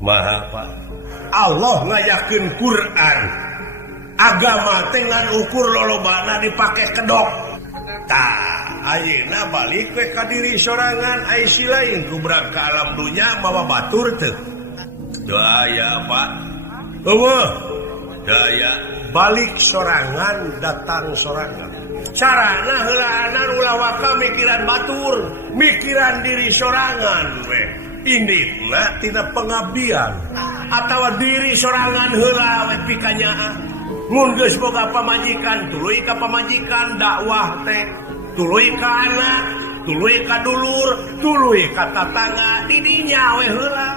Maha Pak Allah ngayakeun Quran agama dengan ukur lolobana dipake kedok tah ayeuna balik we ka diri sorangan ai si lain kubrak ka alam dunya mawa batur teu daya Pak eueuh daya balik sorangan datang sorangan carana heulaanan ulah waka mikiran batur mikiran diri sorangan we indikna tina pengabdian atawa diri sorangan heula we pikanyaa mun geus boga pamajikan tuluy ka pamajikan dakwah teh tuluy ka anak tuluy ka dulur tuluy ka tatangga didinya we heula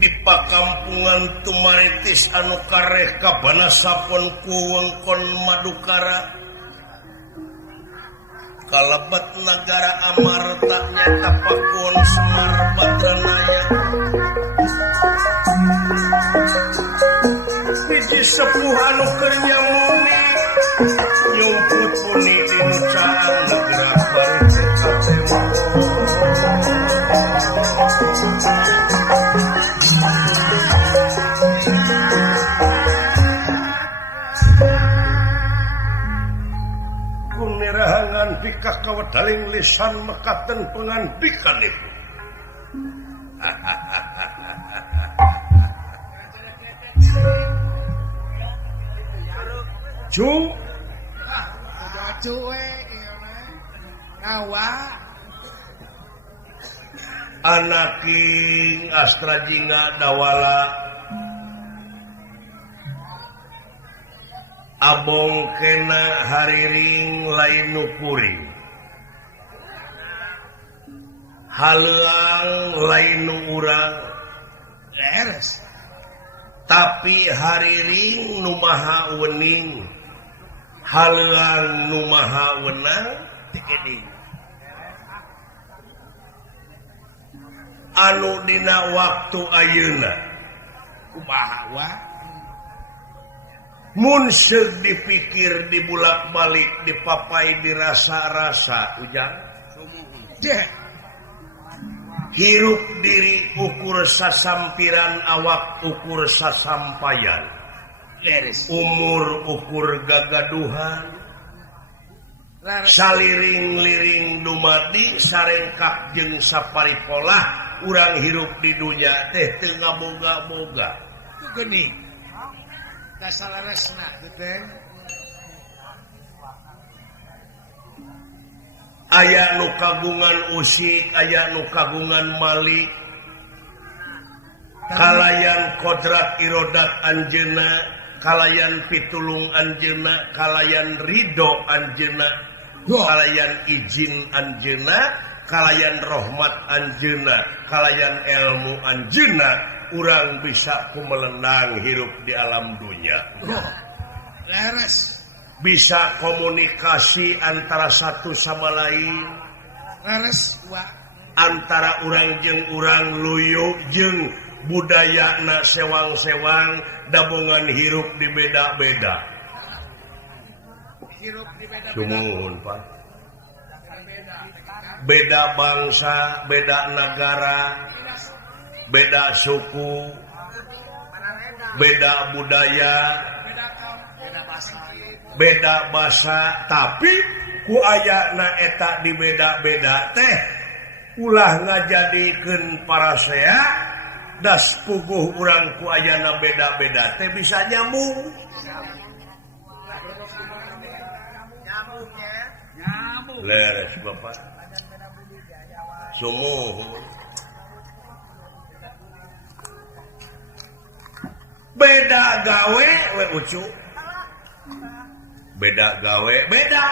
di pakampungan tumaritis anu kareh kabana sapon kuwengkon madukara kalebat nagara Amarta nyata pakuon Semar Badranaya biji sepuh anu keur nyamuni nyumput puni dinu caan negara bari katemo kunirahangan pikah kawedaling lisan mekaten pengandikan ibu Jung anaking Astra Jingga Dawala abong kena hariring lain nukuring haleuang lain nu urang leres tapi hariring nu maha wening haleuang nu maha wenang tikeding anu dina waktu ayeuna kumaha wa mun seug dipikir dibulak-balik dipapai dirasa-rasa ujang hirup diri ukur sasampiran awak ukur sasampayan umur ukur gagaduhan saliring-liring dumadi sarengkak jeung saparipolah urang hirup di dunya teh teu ngaboga-boga geuning dasalaresna teh aya nu kagungan usik aya nu kagungan malik kalayan kodrat irodat anjeuna kalayan pitulung anjeuna kalayan ridho anjeuna kalayan izin anjeuna kalayan rahmat anjeuna kalayan ilmu anjeuna urang bisa kumelendang hirup di alam dunia leres bisa komunikasi antara satu sama lain leres antara urang jeung urang luyuk jeung budayana sewang-sewang dabungan hirup di beda-beda sumuhun Pak beda bangsa beda negara beda suku beda budaya beda bahasa tapi ku ayana eta di beda-beda teh ulah ngajadikeun parasea das puguh urang ku ayana beda-beda teh bisa nyambung leres Bapak sumuh beda gawe we ucu beda gawe beda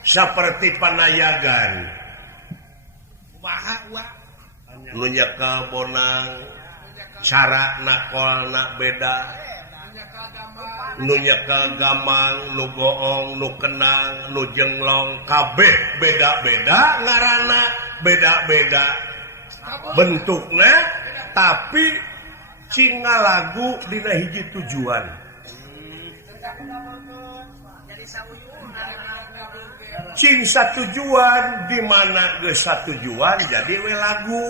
seperti panayagan nu nyekel bonang cara nakolna beda nu nyekel gamang nu goong nu kenang nu jenglong kabeh beda-beda ngaranna beda-beda bentukna tapi Cinga lagu dina hiji tujuan. Cing satujuan di mana geus satujuan jadi we lagu.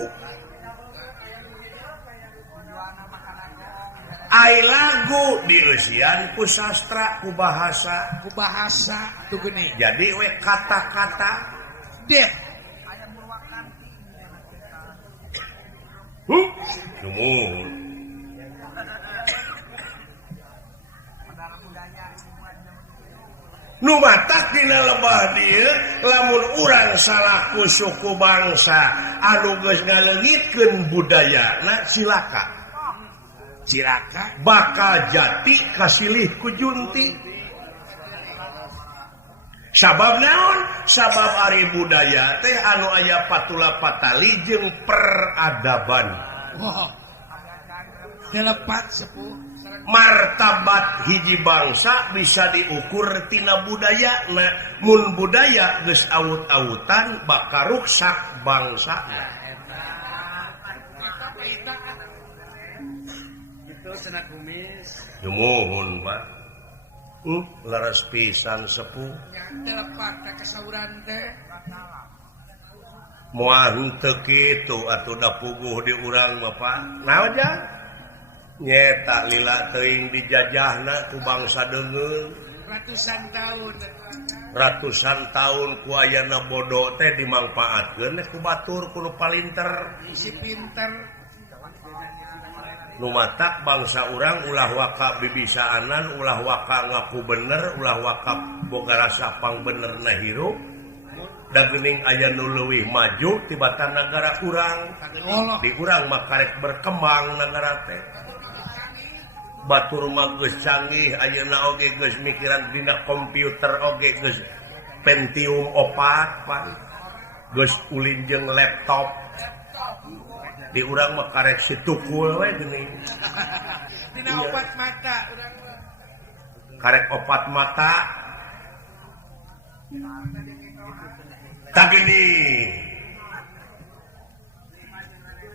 Ai lagu dieusian ku sastra ku bahasa tuh gini. jadi we kata-kata Deh. Numun. Nu matak dina lebah dieu lamun urang salaku suku bangsa anu geus ngaleungitkeun budayana cilaka bakal jati kasilih ku junti. Sabab naon? Sabab ari budaya teh anu aya patula patali jeung peradaban. Delepat sepuh. Martabat hiji bangsa bisa diukur tina budayana. Mun budaya geus awut-awutan bakal ruksak bangsana. Itu cenah kumis. Nuhun, Pak. Laras pisan sepuh. Delepat ka kasauran teh. Moal teu kitu atuh da puguh di urang Bapak. Naon ja? Nyeta lila teuing dijajahna ku bangsa deungeun. Ratusan tahun ku ayana bodoh teh dimangpaatkeun ku batur ku nu palinter. Si pinter. Nu matak bangsa urang ulah waka bibisaanan, ulah waka ngaku bener, ulah waka boga rasa pang benerna hirup. Da geuning aya nu leuwih maju tibatan nagara urang. Di urang mah karek berkembang nagara teh. Batur mah geus canggih ayeuna oge geus mikiran dina komputer oge geus Pentium 4 pan. Geus ulin jeung laptop. Di urang mah karek situkul we geuning. Dina opat mata urang mah. Karek opat mata. Tagini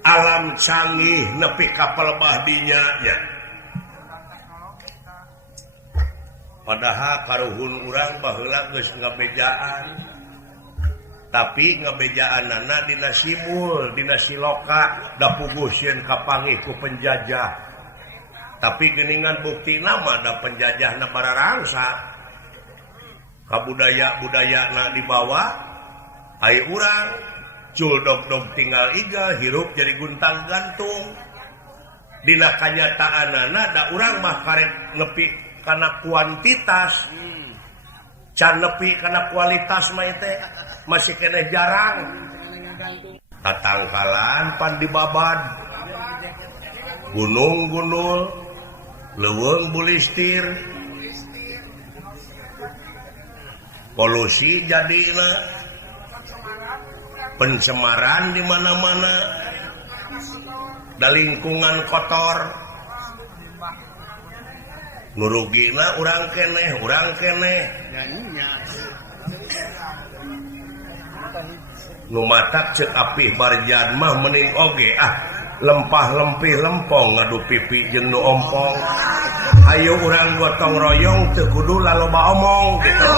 alam canggih nepi ka pelebah dinya nya. Padahal karuhun urang baheula geus ngabejaan. Tapi ngabejaanana dina simul, dina siloka da puguh sieun kapangih ku penjajah. Tapi geuningan buktina mah da penjajahna bararangsa. Kabudaya-budayana dibawa ai urang culdog-dog tinggal iga hirup jadi guntang gantung. Dina kanyataanana da urang mah karek nepi kana kuantitas. Can nepi kana kualitas mah teh masih kena jarang. Tatangkalan pan dibabad. Gunung-gunul, leuweung bulistir. Polusi jadina. Pencemaran di mana-mana. Da lingkungan kotor. Nurugina urang keneh. Nu matak ceuk apih barjan mah mending oge lempah lempih lempong ngadu pipi jeung nu ompong. Hayu urang gotong royong teu kudu laloba omong gitu.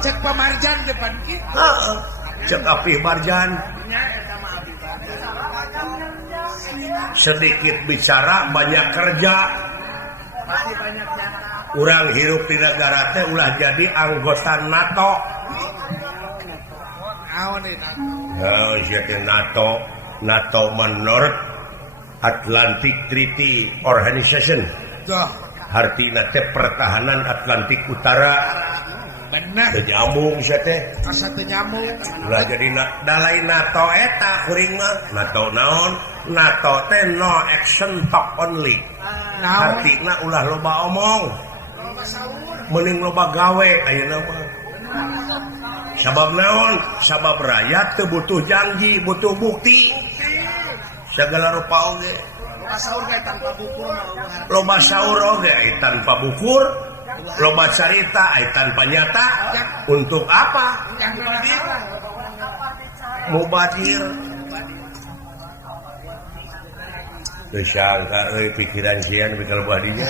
Cek pamarjan depan kitu. Heeh. Ceuk apih barjan. Sedikit bicara banyak kerja. Urang hirup di negara teh ulah jadi anggota NATO. NATO menurut Atlantic Treaty Organization. Artina teh pertahanan Atlantik Utara. Benar. Teu nyambung sia teh. Asa teu nyambung. Ulah jadi dalai NATO eta kuring mah. NATO naon? NATO teh no action talk only. Artina ulah loba omong. Mending loba gawe ayeuna mah. Sabab naon? Sabab rakyat teu butuh janji, butuh bukti. Segala rupa oge. Loba saur oge tanpa bukur. Loba carita tanpa nyata. Untuk apa? Mubadir. Sangka pikiran sian bikal badinya.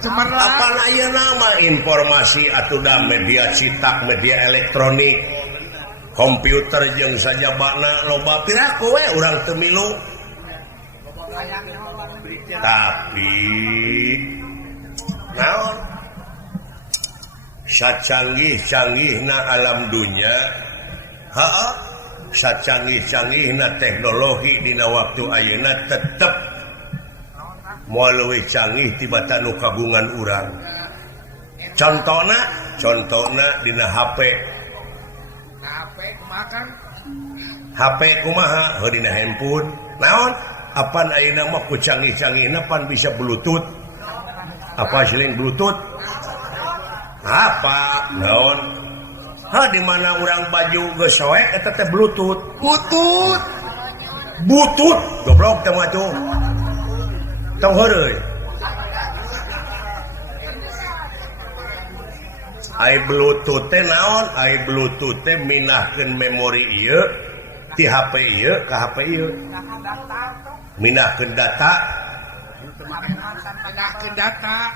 Cemerlang. Apa aya nama informasi atuda media cetak, media elektronik, komputer jeung sajabana loba piraku we urang teu milu. Tapi naon? Sacanggih-canggihna alam dunya, sacanggih-canggihna teknologi dina waktu ayeuna tetep moal leuwih canggih tibatan nu kagungan urang. Contona dina HP. HP kumaha? Heuh dina handphone. Naon? Apan ayeuna mah ku canggih-canggihna pan bisa bluetooth. Apa siling bluetooth? Apa? Naon? Di mana orang baju geus soek eta teh bluetooth. Butut. Goblok teh mah tuh. Tong heureui. Ai bluetooth teh naon? Ai bluetooth teh minahkeun memori ieu ti HP ieu ka HP ieu. Minahkeun data. Minahkeun data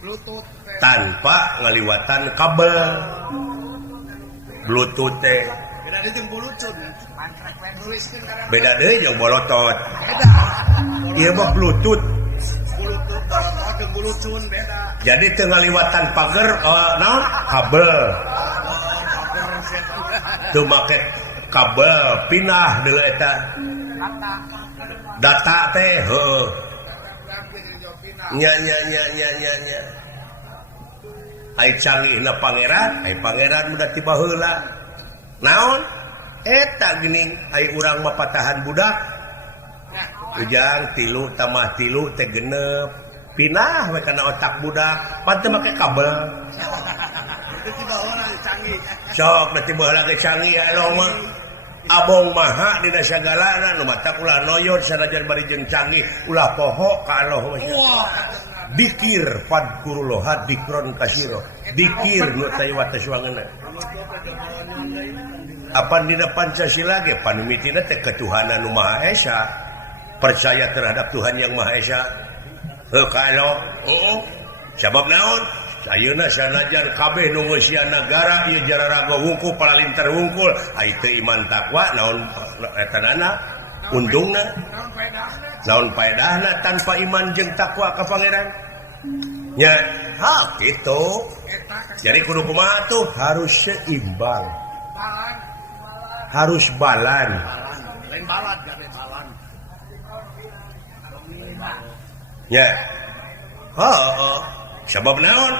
bluetooth Tanpa ngaliwatan kabel. Bluetooth teh beda deui jeung bolotot. Ieu mah Bluetooth. Jadi teu ngaliwatan pager naon? Kabel. Teu make kabel, pinah deui eta. Data teh heuh. Nya. Ai canggihna pangeran, ai pangeran udah tiba heula. Naon? Eta geuning ai urang mah patahan budak. Ujang 3 tambah 3 teh genep. Pinah we kana otak budak, pan teu make kabel. Tiba orang canggih. Sok da tiba heula ge canggih aloh mah. Abong maha dina sagalana nu matak ulah noyon sanajan bari jeung canggih ulah poho ka Allah. Dikir fadkurullah dikron kasiro. Dikir nu teu wates wangeuna. Apa dina Pancasila ge panimitina teh ketuhanan nu Maha Esa. Percaya terhadap Tuhan yang Maha Esa. Heuh kalau sabab naon? Ayeuna sanajan kabeh nu ngeusian nagara ieu jararaga wungkul palalintar wungkul, ai teu iman takwa naon etanana undungna. Naon faedahna tanpa iman jeung takwa ka pangeran? Nya, kitu. Jadi kudu kumaha tuh? Harus seimbang. Harus balan. Lain balan, gade balan. Nya. Sabab naon?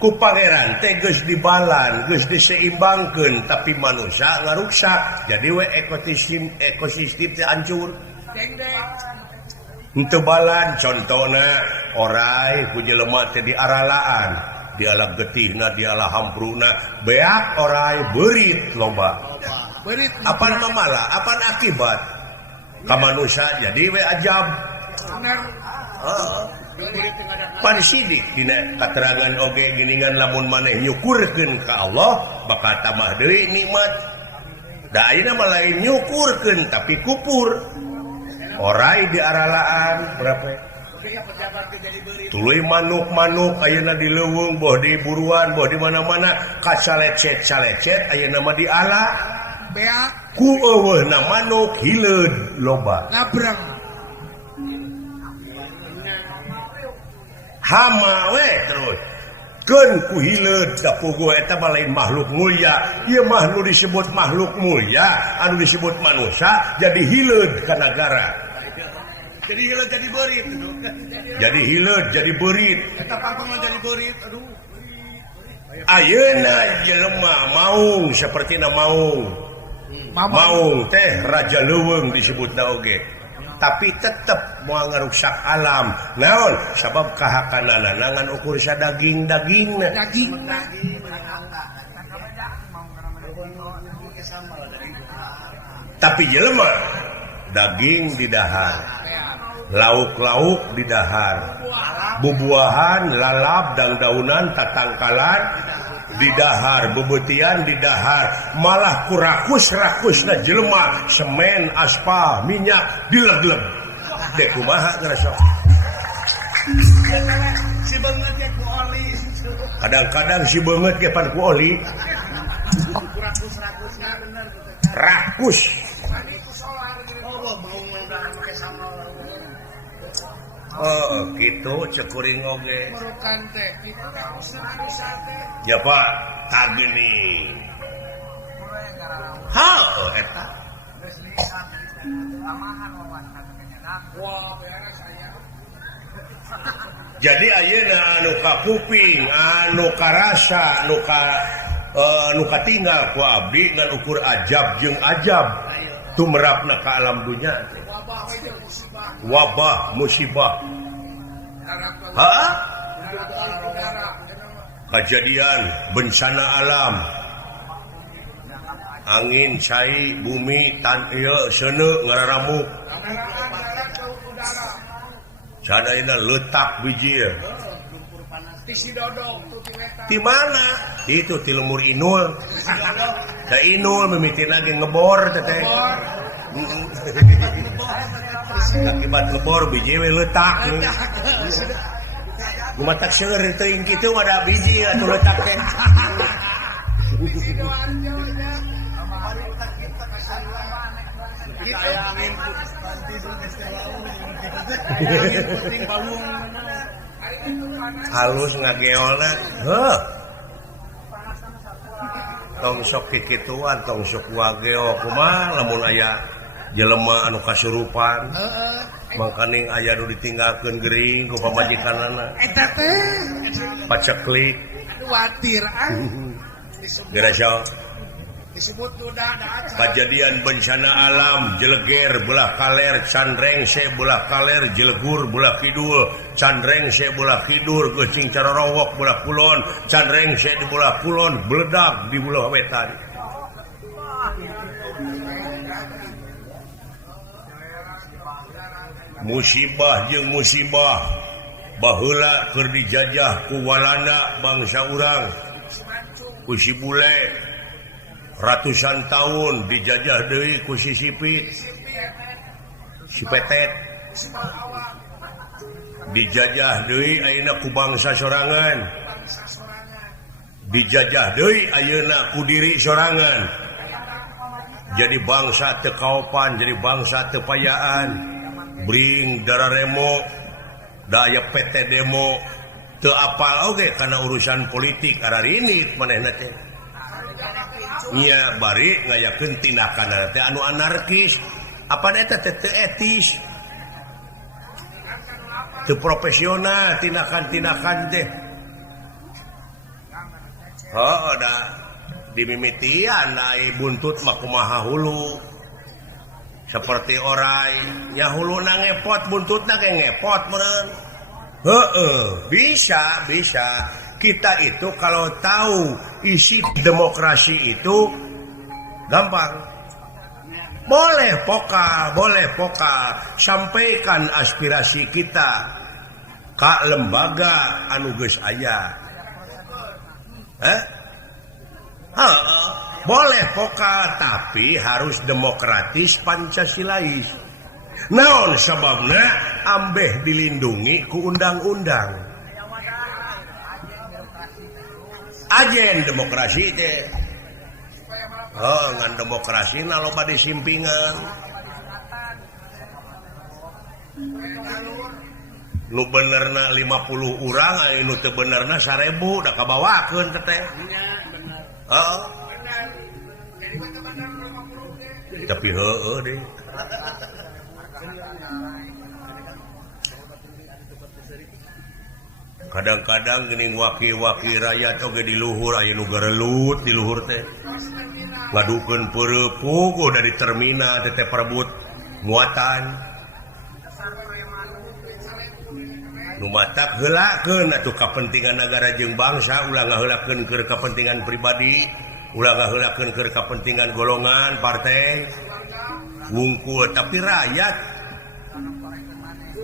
Ku pangeran teh geus dibalan, geus diseimbangkeun, tapi manusia ngaruksak. Jadi we ekosistem teh hancur. Henteu balan contona orai ku jelema teh diaralaan, dialah getihna, dialah hampruna, beak orai beurit loba. Beurit apan mamala, apan akibat ka manusia jadi we ajab. Pan sidik dina katerangan oge geuningan lamun maneh nyukurkeun ka Allah bakal tambah deui nikmat. Da ayeuna mah lain nyukurkeun tapi kupur. Orai diaralaan berapa? Tuluy manuk-manuk ayeuna di leuweung, boh di buruan, boh di mana-mana, kacalecet-calecet ayeuna mah diala. Beak ku eueuhna manuk hileud loba. Labrang. Hama we terus. Keun ku hileud da puguh eta mah lain makhluk mulia. Ieu mah nu disebut makhluk mulia, anu disebut manusia jadi hileud ka nagara. Jadi hileud jadi beurit. Jadi hileud jadi beurit. Eta pangkong jadi beurit. Aduh. Ayeuna jelema maung sapertina maung. Maung teh raja leuweung disebutna oge. Tapi tetep moal ngaruksak alam. Naon? Sabab kahakanana ngan ukur sadaging-dagingna. Daging. Tapi jelema daging di dahar. Lauk-lauk di dahar. Bubuahan, lalap, dangdaunan, tatangkalan di dahar, bebetian di dahar, malah kurakus-rakusna jelema semen, aspal, minyak dileg-leg. dek kumaha geus sok. Si banget ya ku oli. Kadang-kadang si beungeut ge pan ku oli. Rakus-rakusnya bener gitu. Rakus. Tadi ku solar gitu. Oh, belum udah pakai sambal. Oh, gitu cekuring oge. Merukan teh, kita harus teh. Ya Pak, tageni. Ha, eta. Wah, beres saya. Jadi ayeuna anu ka kuping, anu ka rasa, anu ka tinggal ku abdi ngan ukur ajab jeung ajab. Tumrapna ka alam dunya. Wabah we jeung musibah. Wabah, musibah. Ha? Kejadian bencana alam. Angin, cai, bumi, seuneu ngararamuk. Cadaina letak biji. Ti si dodong tuh ti weta. Di mana? Itu ti lemur inul. Da inul mimitina ge ngebor teh teh. Akibat ngebor biji we letak. Gumatak seueur teuing kitu ada biji atuh letak teh. Halus ngageolna. Heuh. Tong sok kikituan, tong sok wageo kumaha lamun aya jelema anu kasurupan. Mangkaning aya nu ditinggalkeun gering ku pamajikanana. Eta teh Paceklik. watir Gerasau. disebut duda da Kejadian bencana alam jeleger belah kaler candreng se belah kaler jelegur belah kidul candreng se belah kidur geucing carorowok belah kulon candreng se di belah kulon beledak di belah wetan. Musibah jeung musibah baheula keur dijajah ku walanda bangsa urang ku si bule ratusan tahun dijajah deui ku si sipit si petet dijajah deui ayeuna ku bangsa sorangan dijajah deui ayeuna ku diri sorangan jadi bangsa teu kaopan jadi bangsa teu payaan bring dararemo da aya PT demo teu apal oge kana urusan politik ararinit manehna teh nya bari ngayakeun tindakan teh anu anarkis apa eta teh teu etis teu profesional tindakan-tindakan teh da dimimitian ai buntut mah kumaha hulu seperti orai nya huluna ngepot buntutna ge ngepot meureun bisa kita itu kalau tahu isi demokrasi itu gampang boleh pokal sampaikan aspirasi kita ke lembaga anu geus aya boleh pokal tapi harus demokratis pancasilais naon sababna ambeh dilindungi ku undang-undang ajen demokrasi teh ngan demokrasi na loba disimpingan nu benerna 50 urang anu teu benerna 1000 da kabawakeun teh tapi heueuh deh kadang-kadang geuning waki-waki rakyat oge di luhur aya nu garelut di luhur teh ngadukeun peureup udah di terminal teh perebut muatan nu matak heulakeun atuh kapentingan negara jeung bangsa ulah ngaheulakeun keur kepentingan pribadi ulah ngaheulakeun keur kepentingan golongan partai wungkul tapi rakyat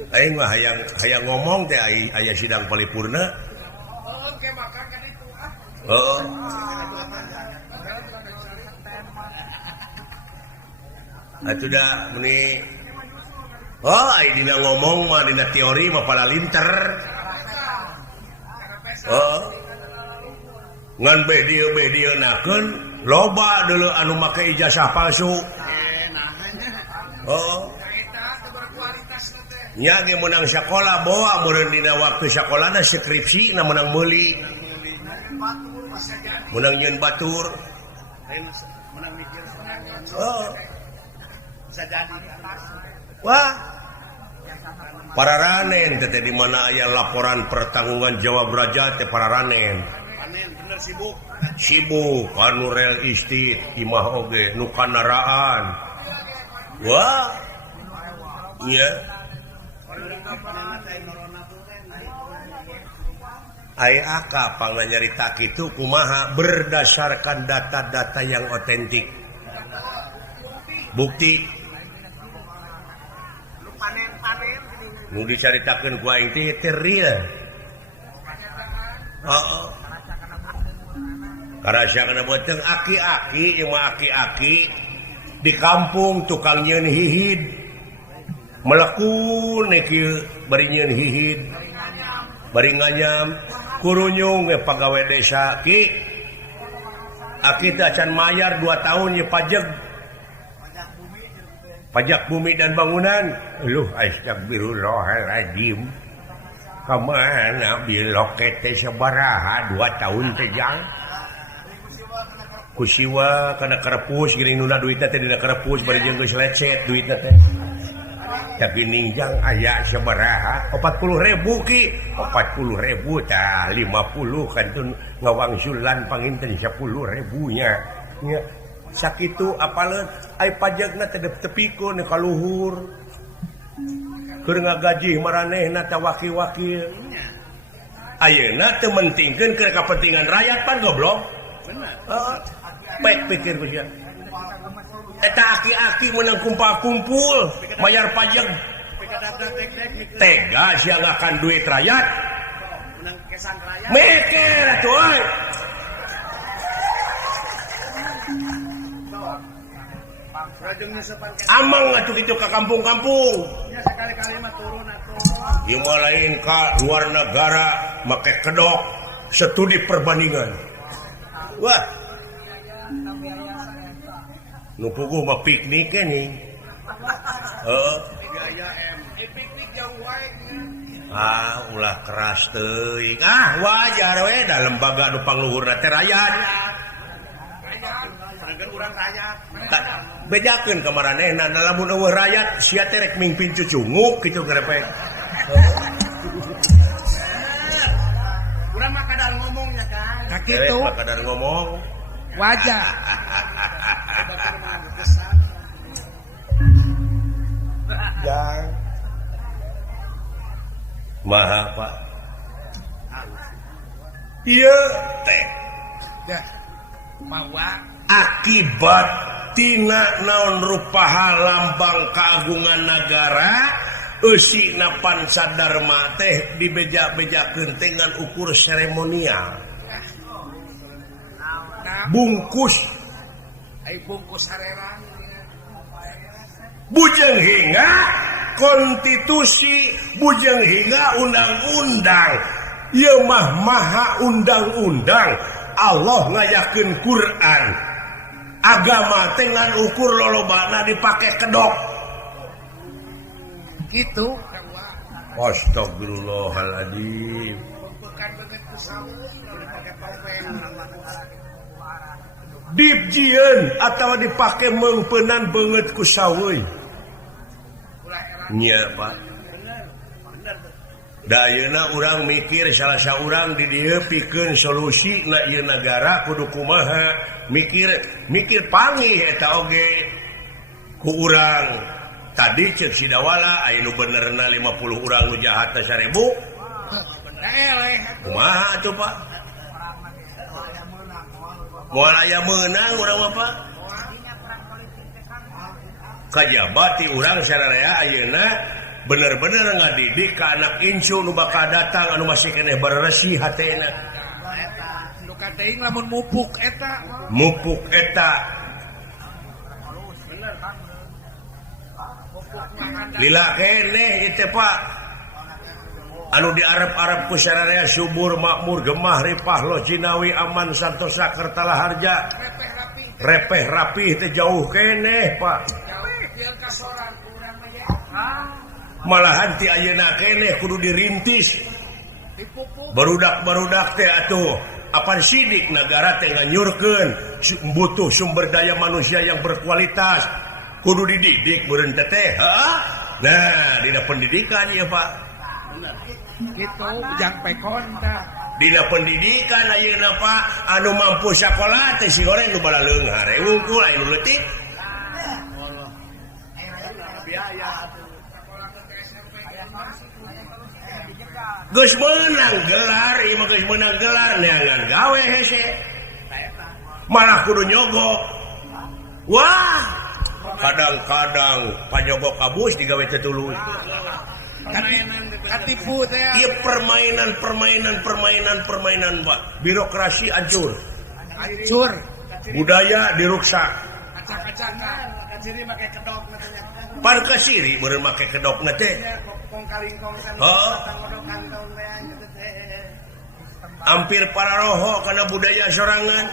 aing mah hayang ngomong teh aya sidang paripurna heeh atuh da meni Oh, dina ngomong mah dina teori mah pada linter. Oh. Ngan bedio nakeun loba dulu anu make ijazah palsu. Oh. Nya ge menang sekolah bawa meureun dina waktu sakolahna skripsi na menang meuli. Menang nyeun batur. Oh. Wah. Para ranen teh di mana aya laporan pertanggungan jawab raja teh para ranen. Bener sibuk anu real estate imah oge nu kanaraan. Wah. Iya. Ai aka pangna nyarita kitu kumaha berdasarkan data-data yang otentik. Bukti nu dicaritakeun ku aing teh real. Heeh. Karasana beuteung aki-aki ieu mah aki-aki di kampung tukang nyeun hihid. Melekun kieu bari nyeun hihid. Bari nganyam kurunyung pagawe desa ki. Aki teh acan mayar 2 tahun ye pajak bumi dan bangunan. Luh astagfirullahaladzim. Kamana biloket teh sabaraha 2 tahun teh jang. Kusiwa kana karepus geuning nuna duitna teh dina karepus bari jeung geus lecet duitna teh. Da geuning jang aya sabaraha? 40.000 ki. 40.000 tah 50 kantun ngawangsulan panginten 10.000 nya. Nya sakitu apaleun ai pajakna teh tepikeun ka luhur. Keur ngagaji maranehna teh wakil-wakil. Ayeuna teu mentingkeun keur kapentingan rakyat pan goblok. Bener. Heeh. Baik pikir ku sia. Eta aki-aki menang kumpul bayar pajak. Tega sia ngakan duit rakyat. Menang kesan rakyat. Mikir atuh euy. Amang atuh kitu ka kampung-kampung. Ya sekali-kali mah turun atuh. Ieu mah lain ka luar negara make kedok studi perbandingan. Wah. Nu puguh mah piknik nih. Heeh. Piknik jauh wae. Ulah keras teuing. Wajar we da lembaga nu pangluhurna teh rakyat. Urang rakyat. Bejakeun ka maranehna lamun eueuh rakyat sia teh rek mingpin cucunguk kitu garepek. Urang mah kadar ngomongnya kan. Kakitu. Kadar ngomong. Wajar. Jang. Maha Pak. Ieu teh. Dah. Mawa akibat tina naon rupaha lambang keagungan negara eusina Pancadarma teh dibeja-bejakeun teh ngan ukur seremonial. Bungkus ai bungkus harerang bujang hingga konstitusi bujang hingga undang-undang ieu mah maha undang-undang Allah ngayakeun Quran agama teh ngan ukur lolobana dipake kedok kitu. Astagfirullahaladzim. Dibjieun atawa dipake meungpeunan beungeut ku saweui. Nya Pak. Da ayeuna urang mikir salah saurang di dieu pikeun solusi na ieu nagara kudu kumaha mikir panggih eta oge ku urang. Tadi ceuk si Dawala aya nu benerna 50 urang nu jahatna 1000. Kumaha atuh Pak? Moal aya meunang urang mah Pak. Kajabati urang sararea ayeuna bener-bener ngadidik ka anak incu nu bakal datang anu masih keneh bareresi hatena. Nu kateing lamun mupuk eta. Mupuk eta. Bener kan? Mupuk lila keneh itu Pak anu di Arab-Arab kusararea subur makmur gemah ripah lo Jinawi aman santosa kertala harja repeh rapih teh jauh keneh Pak malahan ti ayeuna keneh kudu dirintis barudak-barudak teh atuh apaan sidik negara teh nganyurkeun butuh sumber daya manusia yang berkualitas kudu dididik beureun teh nah dina pendidikan ya Pak gitu jang pekon tah dina pendidikan ayeuna Pak anu mampu sakola teh si goreng nu bala leunghar wungkul anu leutik geus meunang gelar ieu mah geus meunang gelar neangan gawe hese malah kudu nyogok wah kadang-kadang panyogok kabus digawe tetuluy katipu teh ieu permainan Pak birokrasi hancur sur budaya diruksak acak-acakan kaciri make kedok nantinya pan kasiri beureun make kedokna teh kong kalingkong kan ngodokan tahun bean gitu teh hampir pararoho karena budaya sorangan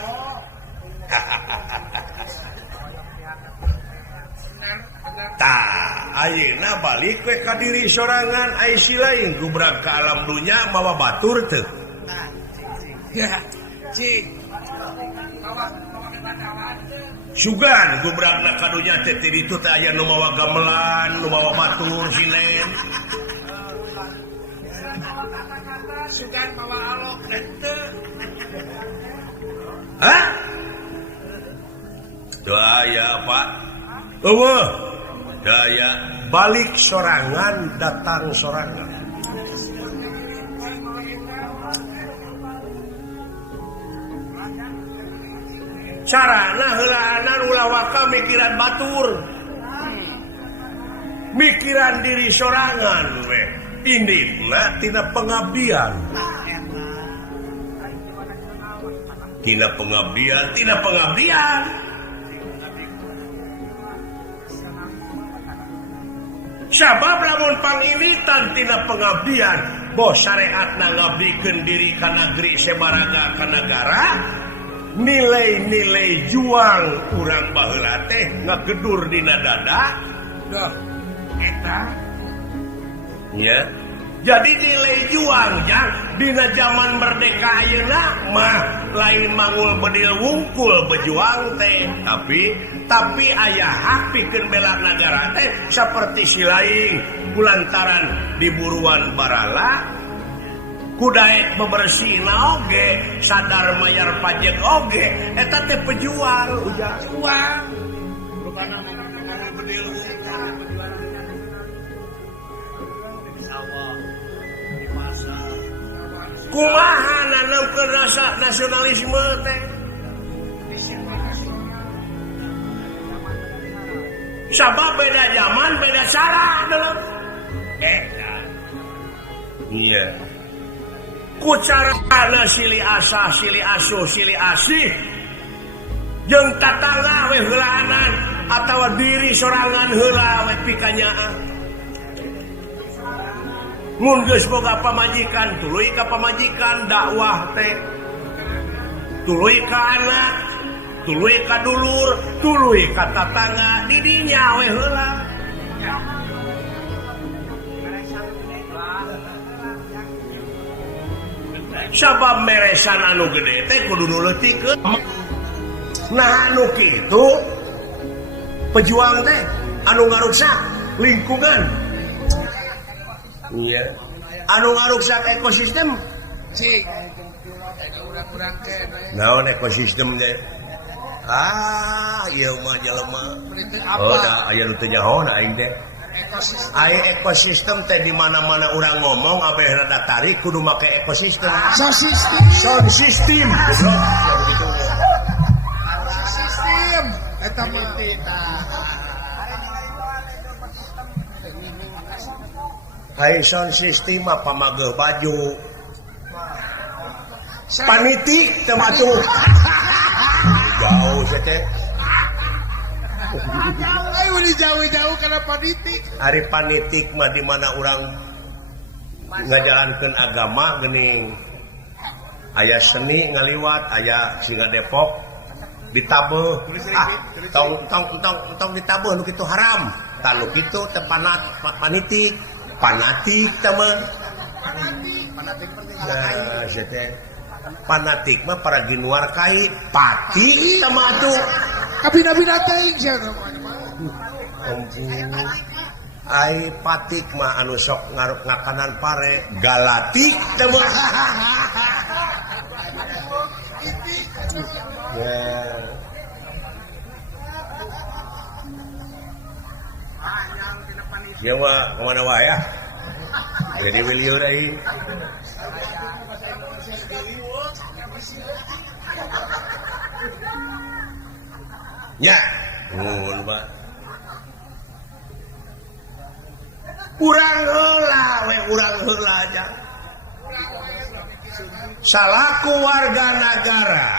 ayeuna balik we ka diri sorangan ai silain gubrag ka alam dunya mawa batur teu ya cing sugan gubragna ka dunya teh ti ditu teh aya nu mawa gamelan nu mawa batur sinen sugan mawa alok teh hah daya Pak eueuh daya balik sorangan datang sorangan carana heulaanan ulah waka mikiran batur mikiran diri sorangan we inditna tina pengabdian sabab lamun pangilitan tina pengabdian bos syariatna ngabdikeun diri ka negeri sabaraga ka negara nilai-nilai juang urang baheula teh ngagedur dina dada dah eta ya jadi nilai juang yang dina zaman merdeka ayeuna mah lain mangul bedil wungkul bejuang teh tapi aya hak pikeun bela negara teh saperti si lain kulantaran diburuan barala kudaek bebersihna oge sadar mayar pajak oge eta teh pejuang ujang uang rupana mangul bedil kumaha nanamkeun rasa nasionalisme teh sabab beda zaman beda cara dalam beda iya ku carana silih asah silih asuh silih asih jeung tatangga we heulaanan atawa diri sorangan heula we pikanyaan mun geus boga pamajikan tuluy ka pamajikan dakwah teh tuluy ka anak tuluy ka dulur tuluy ka tatangga di dinya we heula sabab meresan anu gede teh kudu nu leutikeun nah anu kitu pejuang teh anu ngaruksak lingkungan iya anu ngaruksak ekosistem cing urang-urang teh naon ekosistem teh ieu mah jelema apa da aya nu teu nyaho aing teh aya ekosistem teh di mana-mana urang ngomong abeh rada tarik kudu make ekosistem sound system eta mah hai sound system apa mageh baju paniti teu matuh jauh teh Ayo jauh-jauh karena panitik. Ari panitik mah di mana orang ngajalankeun agama geuning aya seni ngaliwat aya singa Depok ditabeuh tong ditabeuh nu kitu haram tah nu kitu teh panitik teman Panatik fanatik mah para ginuar kai pati sama atuh kabina-bina teuing sia ai patik mah anu sok ngaruk ngakanan pare galatik teman ya mah kemana wae ya jadi Wilio rai ya nuhun Pak urang heula aja salaku warga negara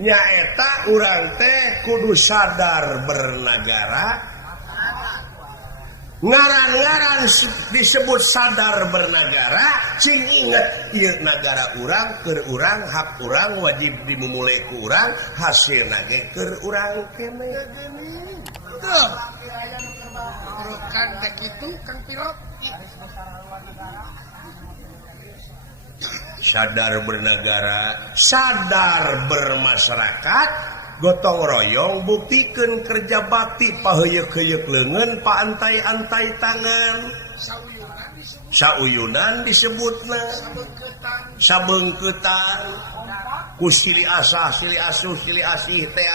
nyaeta urang teh kudu sadar bernegara ngaran-ngaran disebut sadar bernegara cing inget ieu negara urang keur urang hak urang wajib dimulai ku urang hasilna ge keur urang keneh tuh kan teh kitu Kang Pilot sadar bernegara sadar bermasyarakat gotong royong buktikeun kerja bakti paheuyeuh-heuyeuk leungeun paantai-antai tangan sauyunan disebutna sabeungkeutan ku silih asah silih asuh silih asih teh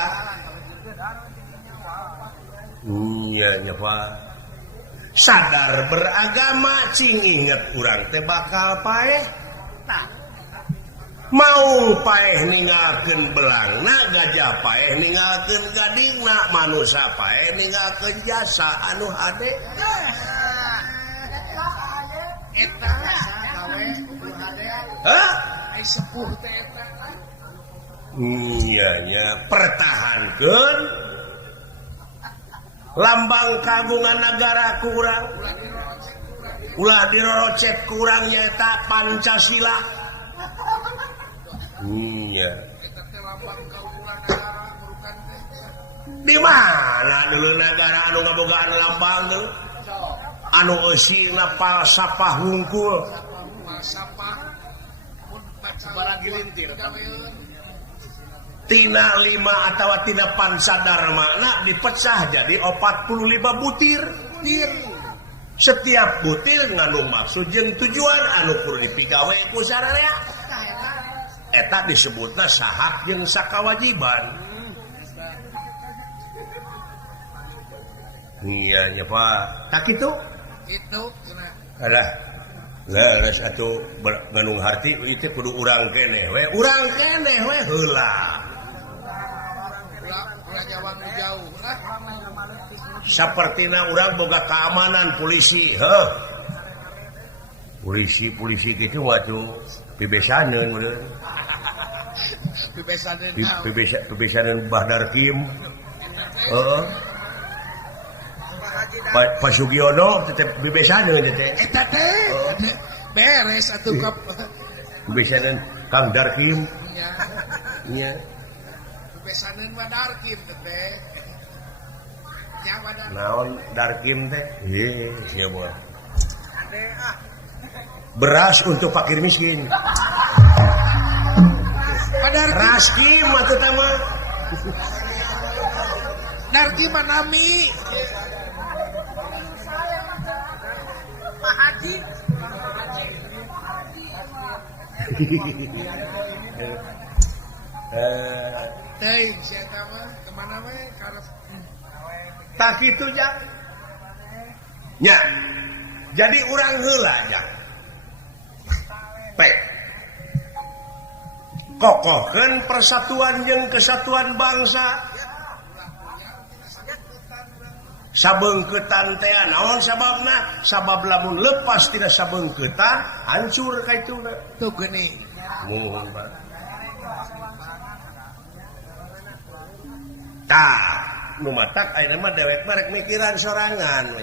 nya Pak sadar beragama cing inget urang teh bakal paeh mau paeh ninggalkeun belangna gajah paeh ninggalkeun gadingna manusia paeh ninggalkeun jasa anu hade eta gawe anu hade ai sepuh teh eta nya pertahankeun lambang kagungan negara kurang ulah dirocet kurang nyaeta Pancasila iya di mana dulu negara anu ngabogaan lambang tuh anu eusina palsapah hungkul tina 5 atau tina pansadar makna dipecah jadi 45 butir setiap butir ngandung maksud jeung tujuan anu kudu dipigawe ku sararea eta disebutna sahak jeung sakawajiban iya nya Pak tak kitu alah leres atuh ngandung harti itu kudu urang keneh we heula sapertina urang boga keamanan polisi polisi gitu waduh bebesaneun meureun bebesaneun Bahdar Kim Pak Sugiono tetep bebesaneun teh eta teh beres atuh ka bebesaneun Kang Darkim nya bebesaneun Bahdar Kim teh naon Darkim teh sia moal beras untuk fakir miskin Raskim atuh teh mah Darkim manami Pak Haji teuing sia eta mah kemana we karep tak kitu ja nya jadi urang heula ja kokohkeun persatuan jeung kesatuan bangsa sabeungkeutan teh naon sababna sabab lamun lepas tina sabeungkeutan hancur kaituna tuh geuning muhun Pak tah nu matak ayeuna mah dewek mah rek mikiran sorangan we